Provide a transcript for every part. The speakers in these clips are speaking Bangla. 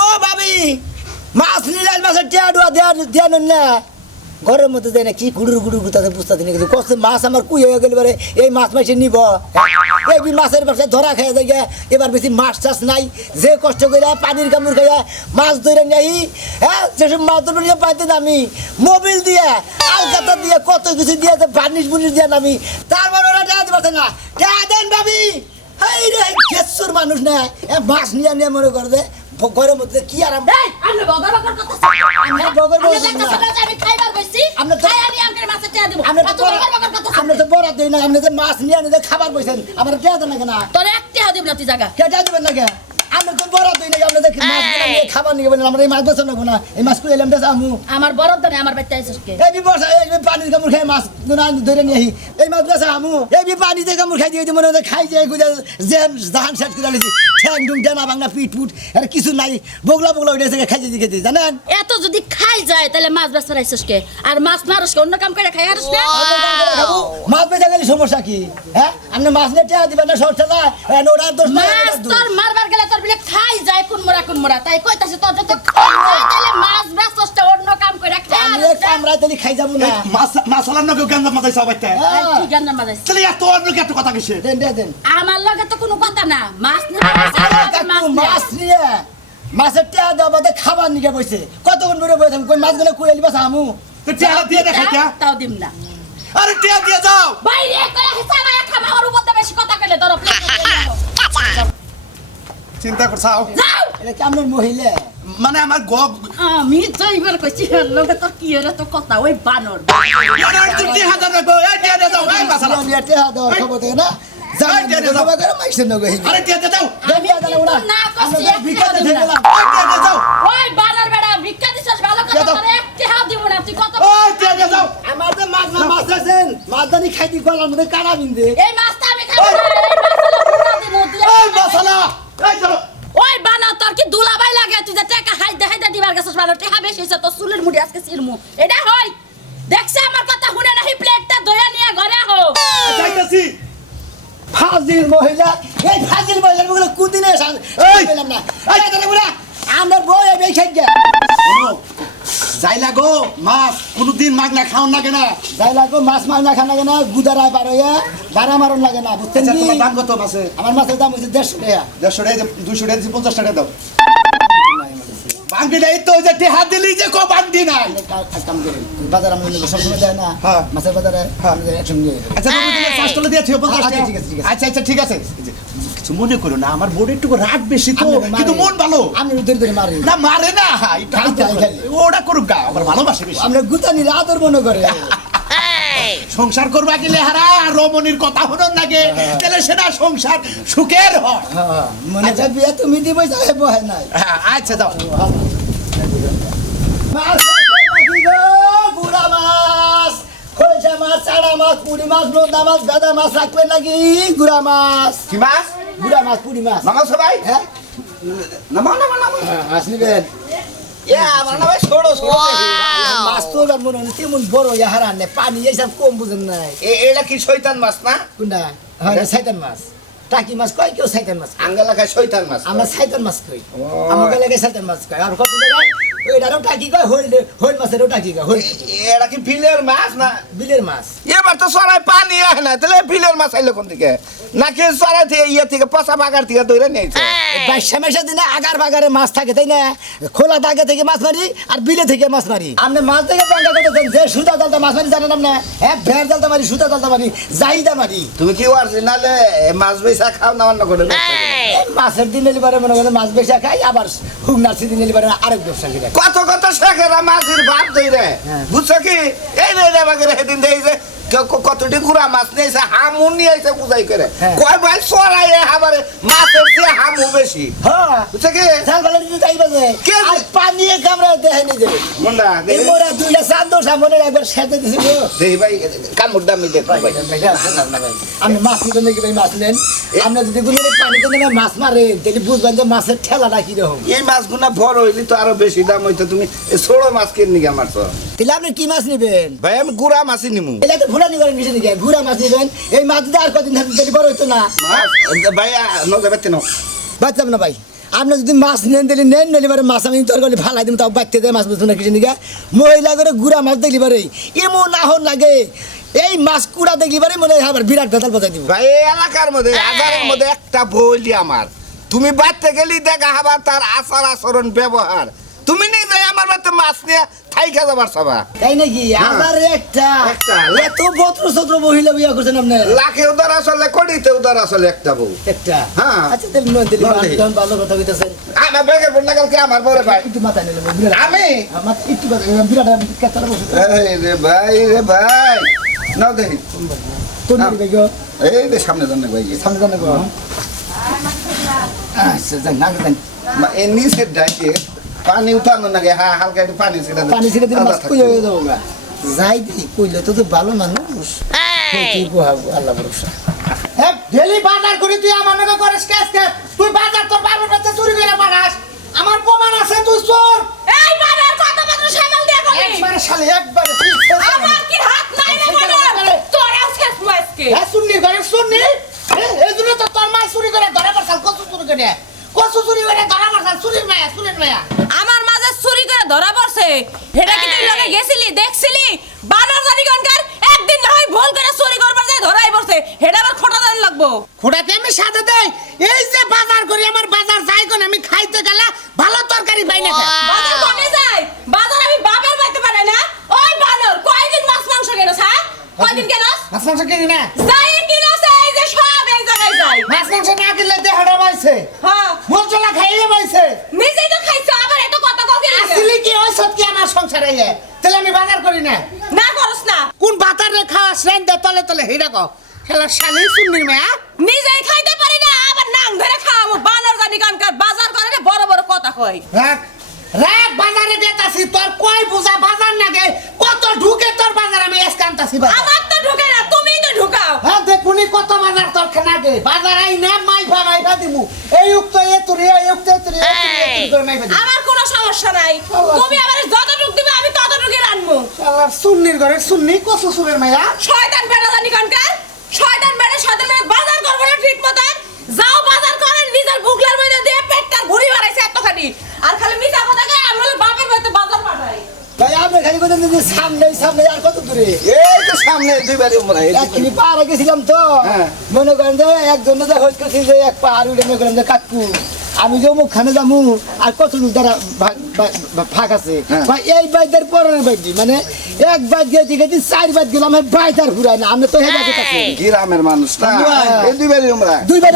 গো ভাবি মাছ নিলাল মাছের টিয়া ডুয়া দেয়া না ঘরের মধ্যে দেয় না কি গুড়ুর তাতে বুঝতে দিন কিন্তু কষ্ট মাছ আমার কুই হয়ে গেলে পরে এই মাছ মাসে নিব এই মাছের ব্যবসায় ধরা খেয়ে দেখে এবার বেশি মাছ টাছ নাই যে কষ্ট করে পানির কামড় খাইয়া মাছ ধরে নেই হ্যাঁ যেসব মাছ ধরে পাইতে নামি মোবিল দিয়ে আলকাতা দিয়ে কত কিছু দিয়ে বার্নিশ বুনিশ দিয়ে নামি তারপর ওরা টেয়া দিতে পারছে না টেয়া দেন ভাবি এই রে গেছর মানুষ না মাছ নিয়ে মনে করবে ঘরের মধ্যে কি আরাম আমরা বগর বগর কথা আমরা বগর বগর আমি খাইবার বসছি আমরা তো খাই আমি আমাকে মাছ টিয়া দেব আমরা তো বগর বগর কথা আমরা তো বড় দেই না আমরা তো মাছ নিয়ে আনি খাবার বইছেন আমরা কে দেন না তোর এক টিয়া দেব না তুই জায়গা কেটা দিবেন না কে আমরা তো বড় দেই না আমরা তো মাছ নিয়ে খাবার নিয়ে বলেন আমরা এই মাছ বেচন না এই মাছ কই এলাম দেশ আমু আমার বড় দানে আমার বাইতে আইছস কে এই বর্ষা এই পানির কামড় খাই মাছ না ধরে নিয়ে এই মাছ বেচা আমু এই পানিতে কামড় খাই দিয়ে মনে হয় খাই যায় গুজা জেন জাহান সেট করে লিছি ঠ্যাং ডুং ডানা ভাঙনা পিট পুট আর কিছু নাই বগলা উঠেছে খাই দিয়ে জানেন এত যদি খাই যায় তাহলে মাছ বেচা আইছস কে আর মাছ মারস কে অন্য কাম করে খাই আরস না মাছ বেচা গেলে সমস্যা কি হ্যাঁ আপনি মাছ নিয়ে টিয়া দিবেন না সরছে না ওরার দোষ না মাছ তোর মারবার গেলে তোর বলে খাই যায় কোন মোরা তাই কইতাছে তোর যত খাই যায় তাহলে মাছ বেচস তে অন্য কাম করে খাই আমি কামরা তালি খাই যাব না মাছালার নকে গান মাথায় সাবাইতে কি গান বাজাইছ তাহলে এত অন্য কি একটা কথা কইছে দেন আমার লগে তো কোনো কথা না মাছ নিয়ে মাছ নিয়ে মাছের টিয়া দেওয়া বাদে খাবার নিয়ে বসে কতক্ষণ ধরে বসে কোন মাছগুলো কুড়ে নিবা আমু তো টিয়া দিয়ে দেখা টিয়া তাও দিম না আরে টিয়া দিয়ে যাও বাইরে করে হিসাব আয়া খামা ওর উপর বেশি কথা কইলে ধরো চিন্তা করছাও যাও এটা কেমন মহিলা মানে আমার গগ আমি তো এবার কইছি লগে তো কি হলো তো কথা ওই বানর আর তুই টিয়া হাজার রাখবো এই টিয়া দিয়ে যাও এই মাছালা নিয়ে টিয়া দেওয়ার খবর থেকে না মাইছে নগে আরে টিয়া দিয়ে যাও আমি কিন্তু না কইছি ভিক্ষা দিয়ে গেলাম এই টিয়া দিয়ে যাও ওই বানর বেড়া ভিক্ষা দিছস ভালো কথা করে একটি হাত দিব না তুই কত ওই টিয়া দিয়ে যাও আমার যে মাছ আছেন মাছ দানি খাইতে গলার মধ্যে কাটা বিন্দে এই মাছটা আমি খাবো না এই মাছটা পুরা দিন এই মাছালা এই চলো ওই বানা তোর কি দুলাবাই লাগে তুই যে টাকা হাইদা দিবার গেছস ভালো টাকা বেশি হইছে তো চুলের মুড়ি আজকে চিরমু এটা হয় দেখছ আমার কথা শুনে নাহি প্লেটটা ধরে নিয়ে ঘরে হো যাইতাছি ফাজিল মহিলা এই ফাজিল মহিলার বলে কুদিনে পেলাম না এই দাদা বুড়া আমার বই এই খাই গে যাইলা গো মাছ কোনদিন মাগনা খাও না কেন যাই লাগো মাছ না খানা কেনা গুদারায় পার হইয়া বাড়া মারণ লাগে না বুঝছেন আচ্ছা কি তোমার দাম কত মাছে আমার মাছের দাম হচ্ছে 150 টাকা 150 টাকা 200 টাকা 50 টাকা দাও বাঙ্গি নাই তো যে টিয়া দিলি যে কো বাঙ্গি নাই কাম করে বাজার আমি সবসময় যায় না হ্যাঁ। মাছের বাজারে একসঙ্গে আচ্ছা তুমি দিলে 5 টাকা দিয়েছো 50 আচ্ছা, টাকা ঠিক আছে, ঠিক আছে। আচ্ছা ঠিক আছে কিছু মনে করো না আমার বোর্ডে একটু রাগ বেশি তো কিন্তু মন ভালো আমি ধরে মারি না মারে না এটা ওটা করুক গা আমার ভালোবাসে বেশি আমরা গুতানি আদর মনে করে সংসার করবা গেলে হারা রমণীর কথা শুনুন লাগে তাহলে সেটা সংসার সুখের হয় মনে হয় বিয়ে তুমি দিবই যাবে বহে নাই আচ্ছা যাও মাছ নাকি গো বুড়া মাছ খৈসা মাছ চাড়া মাছ পুরি মাছ লোদা মাছ গাদা মাছ রাখবে নাকি গুড়া মাছ কি মাছ গুড়া মাছ পুরি মাছ নামাও সবাই হ্যাঁ নামাও মাছ নিবেন আমার নামে ছোড়ো মাছ তো মনে হয় তেমন বড় হারা নেই পানি এইসব কম বুঝেন নাই এটা কি শয়তান মাছ না কোনটা হয় সাইতান মাছ টাকি মাছ কয় কেউ সাইতান মাছ আঙ্গা লাগায় শয়তান মাছ আমরা সাইতান মাছ কই আমাকে লাগে সাইতান মাছ কয় আর কত জায়গায় ওইটারও টাকি কয় হইল মাছেরও টাকি কয় হইল এটা কি বিলের মাছ না বিলের মাছ এবার তো সরাই পানি আহে না তাহলে বিলের মাছ আইলো কোন থেকে নাকি সরাই থেকে ইয়ে থেকে পচা বাগার থেকে ধরে নিয়েছে বাইশা মেশা দিনে আগার বাগারে মাছ থাকে তাই না খোলা দাগে থেকে মাছ মারি আর বিলে থেকে মাছ মারি আপনি মাছ থেকে পাঙ্গা করতেছেন যে সুতা জালটা মাছ মারি জানেন না হ্যাঁ ভেড় জালটা মারি সুতা জালটা মারি জাইদা মারি তুমি কি অরিজিনালে মাছ বেচা খাও না অন্য করে এই মাছের দিন এলিবারে মনে করেন মাছ বেশা খাই আবার হুগনার দিন এলিবারে আরেক ব্যবসা করে কত কত শেখেরা মাছের ভাত ধরে বুঝছো কি এই রে বাগের সেদিন দেই যে কতটি গুড়া মাছ নিয়েছে হামু নিয়েছে বুঝাই করে কয় ভাই সরাই আবার মাছের চেয়ে হামু বেশি হ্যাঁ বুঝছো কি জাল ফেলে দিতে যাইবে যে কে? আর পানি কামড়া দেখে নিজে মন্ডা এই মোরা দুইটা চান্দো সামনে একবার সেতে দিছিল দেই ভাই কামড় দামি দেখ ভাই আপনি মাছ নিবেন নাকি ভাই মাছ নেন আপনি যদি গুলো পানিতে নেমে মাছ মারেন তাহলে বুঝবেন যে মাছের ঠেলাটা কিরকম এই মাছগুলা বড় হইলি তো আরো বেশি দাম হইতো তুমি ছোট মাছ কিনে নিয়ে আমার তো তাহলে আপনি কি মাছ নেবেন ভাই আমি গুড়া মাছই নিমু এটা তো ভুলানি করেন কিছু দিকে ঘুরা মাছ নেবেন এই মাছ দিতে আর কদিন থাকতে যদি বড় হইতো না মাছ ভাই নজর বেতে নাও বাচ্চাম না ভাই আপনি যদি মাছ নেন দিলে নেন নইলে পারে মাছ আমি তরকারি ফালাই দিম তাও বাচ্চা দেয় মাছ বুঝুন না কিছু নিকা মহিলা করে গুড়া মাছ দেখলি পারে এমন না হন লাগে এই মাছ কুড়া দেখলি পারে মনে হয় আবার বিরাট বেতাল বাজাই দিব ভাই এই এলাকার মধ্যে হাজারের মধ্যে একটা বইলি আমার তুমি বাড়তে গেলি দেখা হবার তার আচার আচরণ ব্যবহার তুমি নিজে আমার বাড়িতে মাছ নিয়ে থাইকা যাবার সবা তাই নাকি আবার একটা একটা। এত ভদ্র সদ্র মহিলা বিয়া করছেন আপনি লাখে উদার আসলে কোটিতে উদার আসলে একটা বউ একটা হ্যাঁ। আচ্ছা তাহলে নন দিলি নন দিই। ভালো কথা কইতেছেন আমার ব্যাগের বন্যা কালকে আমার বড় ভাই একটু মাথা নিলে বিরাট আমি আমার একটু কথা বিরাট কেতারা বসে এই রে ভাই নাও দেখি কোন দিকে গো এই যে সামনে জানে ভাই সামনে জানা গো আচ্ছা যাই না যাই এই নিচের ডাকে পানি উঠানো নাকি হ্যাঁ হালকা একটু পানি ছেড়ে পানি ছেড়ে দিলে মাছ কই হয়ে যাবো গা যাই দি কইলে তো তো ভালো মানুষ কি কোহাবো আল্লাহ ভরসা হ্যাঁ ডেলি বাজার করি তুই আমার নাকি করিস কেস তুই বাজার তোর বাবার বাচ্চা চুরি করে পাঠাস আমার প্রমাণ আছে তুই চোর এই বানার কথা মাত্র সামাল দিয়া কবি একবারে শালি একবারে তুই আমার কি হাত নাই রে বানার তোরাও শেষ মাসকে হ্যাঁ শুননি ঘরে শুননি এই জন্য তো তোর মা চুরি করে ধরা পড়ছাল কত চুরি করে কত চুরি করে ধরা পড়ছাল চুরির মায়া আমার মাঝে চুরি করে ধরা পড়ছে হেডা কি তুই লগে গেছিলি দেখছিলি বানর জানি কোনকার একদিন না হয় ভুল করে চুরি করবার যায় ধরাই পড়ছে হেডা আবার খোটা দেন লাগবো খোড়াতে আমি সাথে দেই এই যে বাজার করি আমার বাজার যাই কোন আমি খাইতে গেলে ভালো তরকারি পাই না বাজার কমে যায় বাজার আমি বাপের বাইতে পারে না ওই বানর কয়দিন মাছ মাংস কেনস হ্যাঁ কয়দিন কেনস মাছ মাংস কিনি না যাই কিনস এই যে সব এই জায়গায় যায় মাছ মাংস না কিনলে দেহটা পাইছে হ্যাঁ মশলা খাইয়ে পাইছে নিজেই তো খাইছো আবার এত কথা কও কেন আসলে কি ওই সত্যি আমার সংসারে তাহলে আমি বাজার করি না না করস না কোন বাতার রে খাওয়াস রেন দে তলে তলে হিরা কও খেলা শালি শুননির মেয়া নিজেই খাইতে পারি না আবার নাং ধরে খাওয়াবো বানর জানি কানকার বাজার করে রে বড় বড় কথা কয় রাখ রাখ বাজারে দেতাছি তোর কয় বুঝা বাজার নাগে কত ঢুকে তোর বাজার আমি এসকান্তাছি বাজার আমার তো ঢুকে না তুমিই তো ঢুকাও হ্যাঁ দেখুনি কত বাজার তোর নাগে বাজার আই না মাইফা দিমু এই উক্ত এ তুরি এই উক্ত এ তুরি করে মাইফা দিমু আমার কোনো সমস্যা নাই তুমি আমারে যতটুক দিবে আমি ততটুকুই রাখবো শালা সুন্নির ঘরে সুন্নি কত সুরের মাইয়া শয়তান বেটা জানি কানকার শয়তান বাজার করবো না ঠিক মতন যাও বাজার করেন নিজের বুকলার মধ্যে দিয়ে পেটটা ভরি বাড়াইছে এতখানি আর খালি মিছা কথা কয় আমি হলো বাপের বাড়িতে বাজার পাঠাই ভাই আপনি খালি কথা যদি সামনে আর কত দূরে এই তো সামনে দুইবারই আমরা এক কিমি পাহাড়ে গেছিলাম তো হ্যাঁ। মনে করেন যে একজন যে হইত করছি যে এক পাহাড় উঠে মনে করেন যে কাকু আমি যে মুখখানে যামু আর কত লোক দ্বারা ফাঁক আছে হ্যাঁ। ভাই এই বাইদের পরের বাইদি মানে এক বাইদ গেছি গেছি 4 বাইদ গেলাম আমি বাইদ আর ঘুরাই না আমি তো হেবা কাছে গ্রামের মানুষ না ভাই। এই দুইবারই আমরা দুইবার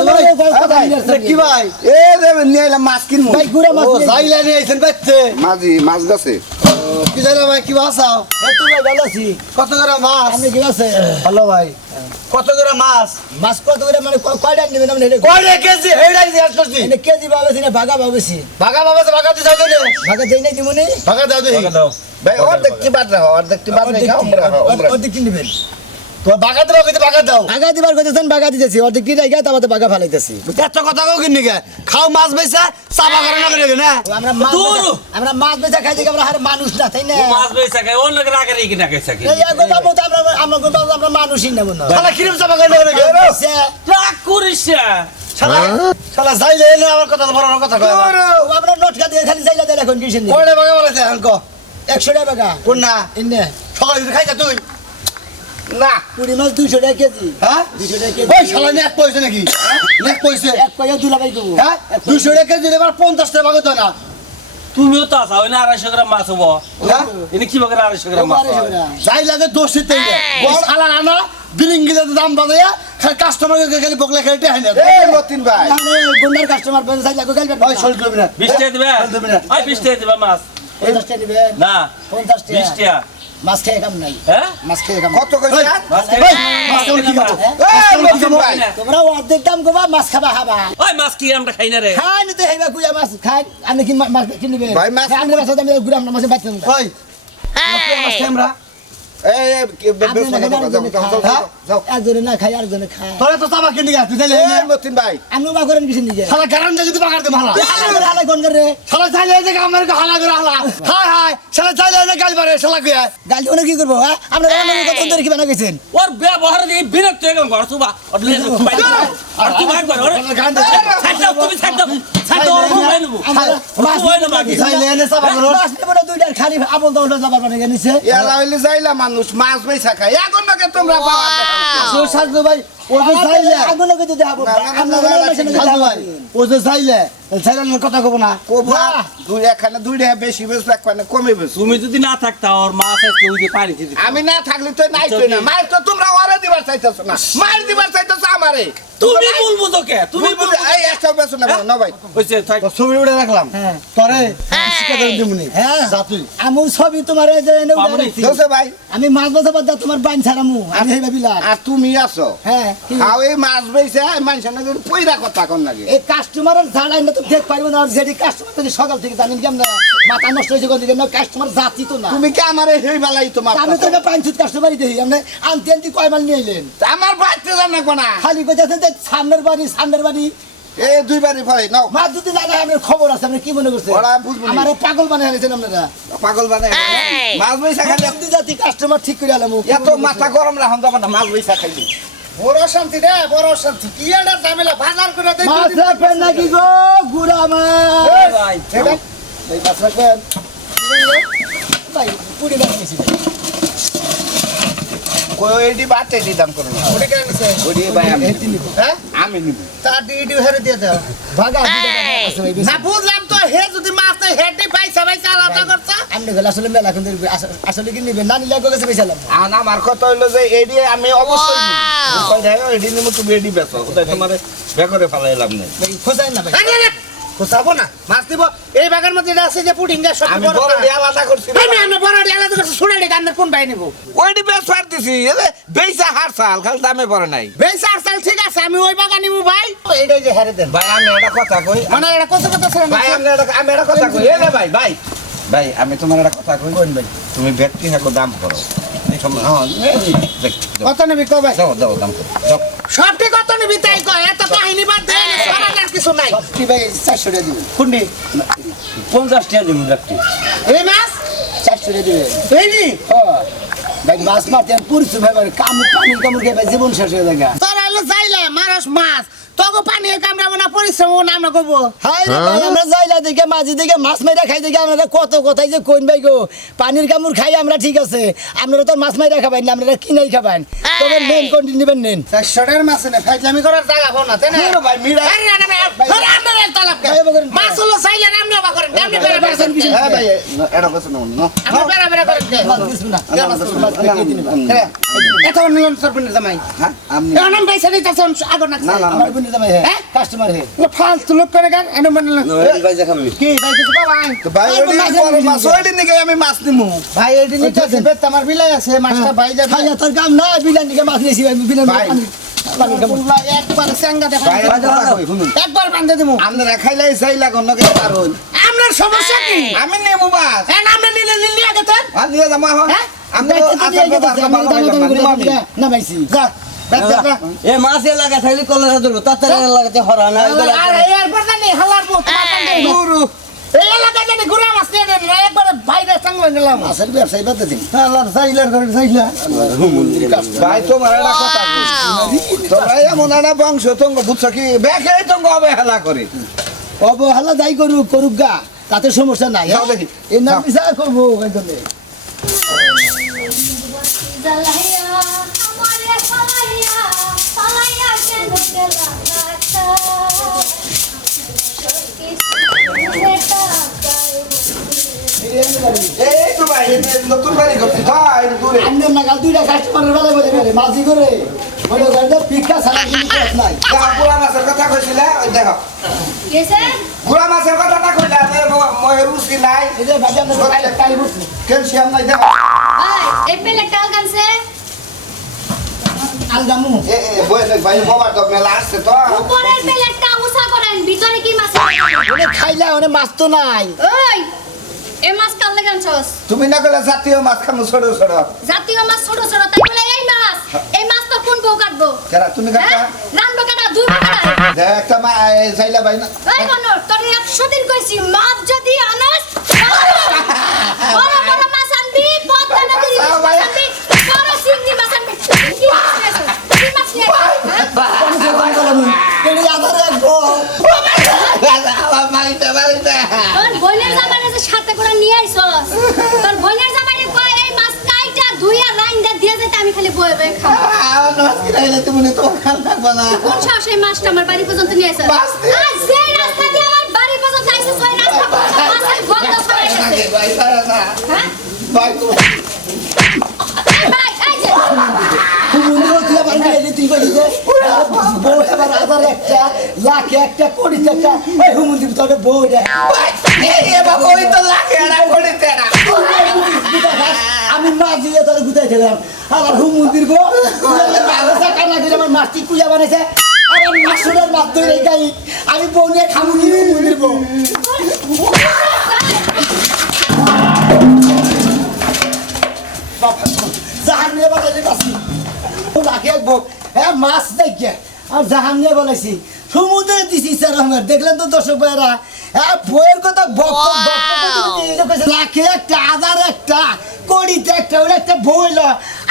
কি ভাই এ রে নিয়ে এলাম মাছ কিনবো ভাই গুড়া মাছ নিয়ে- যাইলা নিয়ে আইছেন বাইতে মাঝি মাছ গাছে কি যাইলা ভাই কি বাসাও এই তো ভাই ভালো আছি কত করে মাছ আপনি কি আছে হ্যালো ভাই কত করে মাছ মাছ কত করে মানে কয়টা নেবেন আপনি এটা কয়টা কেজি হেডাই জিজ্ঞাসা করছি এটা কেজি ভাবেছি না ভাগা ভাবেছি ভাগা বাবা ভাগা দিছাও তো ভাগা দেই নাই দিমুনি ভাগা দাও দেখি ভাই অর্ধেক কি বাদ রাখো অর্ধেক কি বাদ রেখা আমরা অর্ধেক কি নেবেন তো ভাগা দাও কিন্তু ভাগা দাও ভাগা দিবার কথাছেন ভাগা দিতেছি অর্ধেক কি রাইগা তারপরে ভাগা ফালাইতেছি এত কথা কও কিনি কে খাও মাছ বেচা চাপা করে না করে না আমরা মাছ বেচা- আমরা মাছ বেচা খাই দেখি আমরা হারে মানুষ না তাই না মাছ বেচা খায় অন্য রাগারে কিনা খাইছা কি এই আগে বাবু তো আমরা মানুষই নেব না শালা কিরম চাপা করে না করে সে, রাগ করিস না। শালা শালা যাইলে এলে আমার কথা বড় কথা কয় আমরা নটকা দিয়ে খালি যাইলা দেয় এখন কিসের কয়টা ভাগা বলেছে আঙ্ক 100 টাকা ভাগা কোন না ইন্নে সকালে যদি খাইছা তুই না পুরি মাছ 200 টাকা কেজি হ্যাঁ 200 টাকা কেজি ওই শালা নেক পয়সা নাকি নেক পয়সা এক পয়সা দুলাভাই দেবো হ্যাঁ 200 টাকা কেজি এবার 50 টাকা ভাগা দাও না তুমিও তো আসাও না 250 গ্রাম মাছ হবো হ্যাঁ এনে কি বাগের 250 গ্রাম মাছ হয়? যাই লাগে দোষী তেলে বড় শালা আনা বিলিঙ্গিতে দাম বাজায়া খালি কাস্টমার খালি বকলে খালি টাই না এই মতিন ভাই গুন্ডার কাস্টমার পেন চাইলা গো গাইবেন ওই সল করবি না 20 টাকা দিবে দিবে না। ওই 20 টাকা দিবে মাছ 50 টাকা দিবেন না 50 টাকা 20 টাকা মাছ খেয়ে কাম নাই হ্যাঁ মাছ খেয়ে কাম কত কইছ মাছ ওই, মাছ কেমন কি খাবো? এই মতিন ভাই তোমরা অর্ধেক দাম গোবা মাছ খাবা খাবা ওই মাছ কি আমরা খাই না রে খাই নিতে হেবা কুয়া মাছ খাই আমি কি মাছ কিনবে ভাই, মাছ- আমি মাছ দাম গুড়া আমরা মাছ বাইতে না ওই মাছ ক্যামেরা এই বেশ না যাও যাও একজনে না খাই আরেকজনে খায় তোরে তো চাবা কিনে গেছে তাইলে এই মতিন ভাই আমি বা করেন কিছু নিজে শালা গারান যদি বাগার দে ভালা হালাই কোন করে শালা চাইলে এই যে আমার হালা করে হালা হাই হাই শালা চাইলে এই যে গাল মারে শালা কইয়া গালি ওনে কি করবো হ্যাঁ আমরা কত ধরে কি বানা গেছেন ওর ব্যবহার দিয়ে বিরক্ত হয়ে গেলাম ঘর সুবা আর তুই ভাই করে ওরে গান দে ছাড় দাও তুমি ছাড় দাও ওর ভাই নেবো ওই না বাকি চাইলে এনে চাবা করো মাছ নেব না দুইটার খালি আবল দৌড়া যাবার মানে গেছে ইয়ালা হইলে যাইলা মানুষ মাছ বেচা খায় এখন নাকি তোমরা পাওয়া সো সাজু ভাই ও যে চাইলে আগুন লাগে যদি আবল আমরা সাজু ভাই ও যে চাইলে চাইলে কথা কব না কোবা দুই এখানে দুই টাকা বেশি বেচবে একখানে কমে বেচবে তুমি যদি না থাকতা ওর মা আজকে ওই যে পানি দিতে আমি না থাকলে তো নাই তো না মায়ের তো তোমরা ওরে দিবার চাইতেছ না মায়ের দিবার চাইতেছ আমারে তুমি বলবো তো কে তুমি বলবো এই একটা বেচো না না ভাই হইছে থাক তো ছবি উড়ে রাখলাম হ্যাঁ। তোরে শিক্ষা দেন দিমুনি হ্যাঁ যা তুই আমি ছবি তোমার এই যে এনে উঠাই পাবনি। রাখছি। দোষে ভাই আমি মাছ বাছা বাদ তোমার বান ছাড়ামু আমি এই ভাবিলাম আর তুমি আছো হ্যাঁ কি? খাও এই মাছ বেচে মানুষের নাকি পয়রা কথা কোন লাগে এই কাস্টমারের ঝাড়াই না তো দেখ পারবো না যেটি কাস্টমার যদি সকাল থেকে জানেন কেমন মাথা নষ্ট হয়েছে কোন দিকে না কাস্টমার জাতি তো না তুমি কি আমারে সেই বেলাই তোমার আমি তো পাঁচুত কাস্টমারই দেখি আমরা আনতে আনতে কয় মাল নিয়ে এলেন আমার বাড়তে জানে কোনা খালি কইতেছেন যে সামনের বাড়ি এই দুই বাড়ি ফলে নাও মাছ দুদিন জানা আপনার খবর আছে আপনি কি মনে করছেন ওরা বুঝবো না। আমার পাগল বানিয়ে হারিয়েছেন আপনারা পাগল বানাই মাছ বেচা খাইলে হিন্দি জাতি কাস্টমার ঠিক করে আলাম এত মাথা গরম রাখুন তখন মাছ বেচা খাইলি বড় শান্তি রে বড় শান্তি কি এটা ঝামেলা বাজার করে দেই মাছ রাখবেন নাকি গো গুড়া মাছ ভাই এই মাছ রাখবেন ভাই পুরি বানিয়েছি কই এডি বাতে দিদাম করুন ওটা কেন নিছে ওডি ভাই আমি হ্যাঁ আমি নিব তা ডিডি হেরে দিয়ে দাও ভাগা আছে ভাই না বুঝলাম তো হে যদি মাছ নাই হেডি পাইছা পাইছা আলাদা করছা আপনি গেলে আসলে মেলা কিন্তু আসলে কি নিবেন না নিলে গেছে পেছালাম আর আমার কথা হইলো যে এডি আমি অবশ্যই নিব কই যায় এডি নিব তুমি এডি বেচো ওটা তোমার বেকরে ফলাইলাম না ভাই খোঁজাই না ভাই আরে কোথাবো না মাছ দিব এই বাগার মধ্যে এটা আছে যে পুডিং গা সব আমি বড় বড় ডি আলাদা করছি আমি বড় ডি আলাদা করছি শুনে রে গান্নার কোন ভাই নিব ওইডি বেচ ফার দিছি এলে বেচা হার সাল খালি দামে পড়ে নাই বেচার চাল ঠিক আছে আমি ওই বাগান নিব ভাই এইটাই যে হেরে দেন ভাই আমি একটা কথা কই মানে এটা কত কত ছিল ভাই আমি একটা কথা কই এ ভাই ভাই ভাই আমি তোমার একটা কথা কই কোন ভাই তুমি ব্যক্তি হাকো দাম করো কত নিবি কো ভাই দাও দাও দাম করো দাও সঠিক কত নিবি তাই কয় এত কাহিনী বাদ দে সমাধান কিছু নাই কি ভাই 400 টাকা দিবেন কুন্ডি 50 টাকা দিমু রাখতে এই মাছ 400 টাকা দিবেন এই নি ভাই মাছ মারতে পুরুষ ভাই কামড় খেয়ে ভাই জীবন শেষ হয়ে যায় তোরা হলো যাইলে মারস মাছ তোকে পানি কামড়াবো না পরিশ্রম না আমরা করবো হাই রে ভাই আমরা যাইলা দেখে মাঝি দেখে মাছ মাইরা খাই দেখে আমরা কত কথাই যে কোন ভাই গো পানির কামড় খাই আমরা ঠিক আছে আপনারা তো মাছ মাইরা খাবেন না আপনারা কিনাই খাবেন তবে মেন কোনটি নেবেন নেন 400 টাকার মাছ না ফাইজলামি করার জায়গা পাও না তাই না এ ভাই মিড়া আরে না আরে আমরা তালাব কে ভাই, ভাই, ভাই। মাছ হলো চাইলে আমরা বা করেন আমরা বেরা বেরা করেন হ্যাঁ ভাই এটা বসে নাও না আমরা বেরা বেরা করেন এত নিয়ম সরপঞ্চ জামাই হ্যাঁ আমি এখন আমি পয়সা দিতে চান আগর না আমার বন্ধু জামাই হ্যাঁ কাস্টমার হে ফালতু লোক করে গান এনে মানে ভাই দেখাবি কি ভাই কিছু পাবাই তো ভাই ওইডি বড় মাছ ওইডি নিকে আমি মাছ নিমু ভাই এটি নিতে আছে বেত আমার বিলাই আছে মাছটা ভাই যাবে খাইয়া তোর কাম না বিলান দিকে মাছ নিয়েছি ভাই বিলান ভাই। পানির কামড় পুরলা একবার সেঙ্গা দেখা ভাই কথা কই শুনুন একবার বান্ধে দেবো আপনারা খাইলাই চাইলা কোন কে পারুন আপনার সমস্যা কি আমি নেবো মাছ হ্যাঁ আপনি নিলে নিলে আগে তো আর নিয়ে যাবো হ্যাঁ আমি আসার ব্যাপার আমি না ভাইছি যা বেত যা এ মাছ এলাকা থাকলে কলেরা ধরবো তাড়াতাড়ি এলাকাতে হরা না আর এরপর জানি হালার পর গুরু এই এলাকা জানি ঘুরে মাছ নিয়ে দেন একবার বাইরে চাঙ্গল নিলাম মাছের ব্যবসায়ী বাদ দিন আল্লাহ সাইলার করে সাইলা ভাই তোমার একটা কথা কই তোমরা এমন একটা বংশ তোমরা বুঝছো কি বেকে তোমরা অবহেলা করে অবহেলা যাই করুক করুক গা তাতে সমস্যা নাই যাও দেখি, এই নাম যাও। বিচার করবো ওখানে জ্বালাইয়া আমারে পালাইয়া পালাইয়া কেন গেলা কাটা এই তো ভাই নতুন বাড়ি করছি ভাই দূরে আন্নের নাগাল দুইটা কাস্টমারের বেলা বলে গেলে মাঝি করে বলে গেলে ভিক্ষা ছাড়া কিন্তু পথ নাই দেখো গুড়া মাছের কথা কইছিলে ওই দেখো গেছে গুড়া মাছের কথাটা কইলা মহের রুচি নাই এই যে ভাবি আপনার কালি বসলো ক্যালসিয়াম নাই দেখো ভাই এই প্লেটটা কানছে আলগামু বই ভাই বাবা তো মেলা আসছে তো উপরের প্লেটটা উঁচা করেন ভিতরে কি মাছ ওনে খাইলা ওনে মাছ তো নাই ওই এই মাছ কাল লাগে আনছস তুমি না কইলে জাতীয় মাছ খামু ছোট ছোট জাতীয় মাছ ছোট ছোট তাই বলে এই মাছ তো কোন বউ কাটবো কেরা তুমি কাটা রান্না কাটা দুই কাটা দেখ একটা মা চাইলা ভাই না এই মনোর তোর 100 দিন কইছি মাছ যদি আনস বড় বড় মাছ আনবি পদ্মা নদীর আচ্ছা, ভাই। আনবি বড় চিংড়ি মাছ আনবি কি মাছ নিয়ে এই আধার রাখবো আমার মারিতে মারিতে তোর বোনের জামাইরে যে সাথে করে নিয়ে আইছস তোর বোনের জামাইরে কই এই মাছ কাইটা ধুইয়া রাইন দিয়ে যেতে আমি খালি বয়ে বয়ে খাবো আমার নষ্ট করে তুমি তো খাল থাকবা না কোন সাহস এই মাছটা আমার বাড়ি পর্যন্ত নিয়ে আইছস মাছ দিয়ে- আজ যে রাস্তা দিয়ে আমার বাড়ি পর্যন্ত আইছস ওই রাস্তা পর্যন্ত মাছের গন্ধ ছড়াই গেছে ভাই তারা না হ্যাঁ ভাই তো এই ভাই এই যে হুমুন্দির তুই আবার নিয়ে তুই বলি যে বউ এবার আধার একটা লাখে একটা কোটিতে একটা ওই হুমুন্দির তোর বউ রে ভাই এই বাবা ওই তো লাগে না করিতে না আমি মাছ দিয়ে তোর গুতাই দিলাম আমার হুমুন্দির গো কান্না করে আমার মাছটি কুইয়া বানাইছে আমার মাছুরের মাছ ধরে গাই আমি বউ নিয়ে খামু কি হুমুন্দির বউ জাহান নিয়ে বানাইলে কাছি লাখে এক বউ হ্যাঁ মাছ দেখে আর জাহান নিয়ে বানাইছি সমুদ্রে দিছি স্যার আমার দেখলেন তো দর্শক ভাইরা হ্যাঁ বইয়ের কথা লাখে একটা আধার একটা কড়িতে একটা ওটা একটা বউ হইলো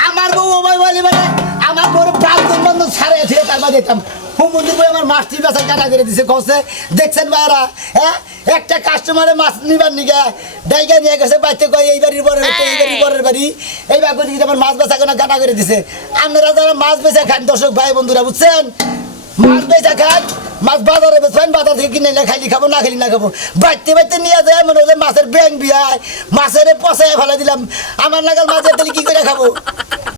আমার বউ আমায় বলে মানে আমার বউর প্রাক্তন বন্ধু ছাড়ে ছিল তারপর দেখতাম হুমুন্দির বই আমার মাছটি বেচা কাটা করে দিছে কছে দেখছেন ভাইরা হ্যাঁ একটা কাস্টমারে মাছ নিবার নিগে ডাইগা নিয়ে গেছে বাইতে কয় এই বাড়ির বরের বাড়ি, এই বাড়ির বরের বাড়ি এই বাড়ি দিকে আমার মাছ বেচা কেনা কাটা করে দিছে আপনারা যারা মাছ বেচা খান দর্শক ভাই বন্ধুরা বুঝছেন মাছ বেচা খান মাছ বাজারে বেচবেন বাজার থেকে কিনে না খাইলি খাবো না খাইলি না খাবো বাইতে বাইতে নিয়ে যায় মনে হলে মাছের ব্যাং বিয়ায় মাছের পচায় ফেলে দিলাম আমার নাগাল মাছের তাহলে কি করে খাবো